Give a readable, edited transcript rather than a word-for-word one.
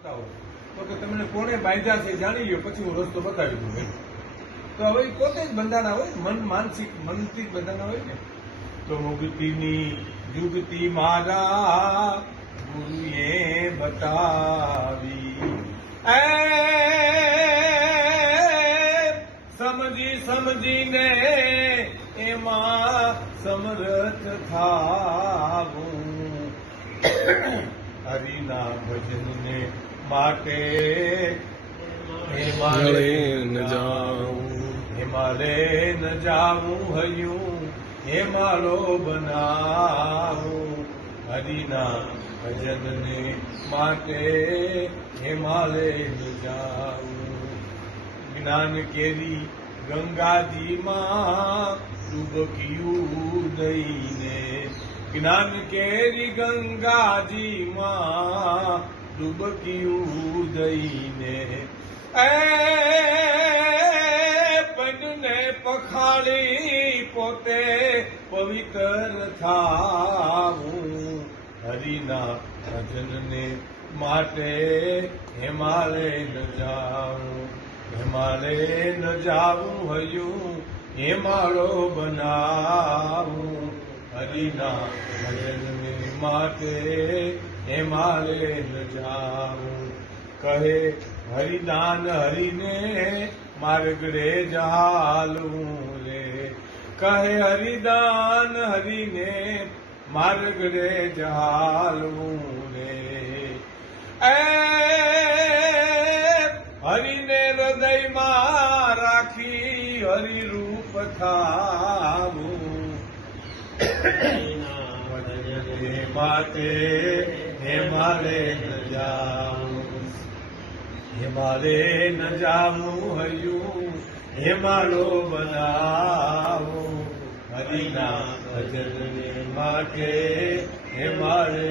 બતાવો તો કે તમને કોણે બાંધ્યા છે જાણી લો, પછી હું રસ્તો બતાવી દઉં એમ. તો હવે ઈ પોતે જ બંધાણા હોય, મનથી જ બંધાણા હોય ને. તો યુગતી મારા ગુરુએ બતાવી, સમજીને એમાં સમરથ થાવું, હરિના ભજનને માટે હિમાલય ન જાવું હયું હિમાલો બનાવું, હરિના ભજનને માટે હિમાલય ન જાવું. જ્ઞાન કેરી ગંગાજીમાં ડૂબકિયું દઈને, જ્ઞાન કેરી ગંગાજીમાં ડૂબકિયું દઈને, પગને પખાળી પોતે પવિત્ર થાવું, હરિના ભજનને માટે હિમાલય ન જાવું, હિમાલય ન જાવું હયું હિમાળો બનાવું, હરિના ભજનને માટે હિમાલય ન જાવું. કહે હરિદાન હરિને માર્ગડે જાલવું રે, કહે હરિદાન હરિને માર્ગડે જાલવું રે, હરિને હૃદયમાં રાખી હરિરૂપ થાવું, માટે હિમાલય ન જાવું, હિમાલય ન જાવું હયું હિમાલો બનાવું, હરિના ભજન માટે હિમાલય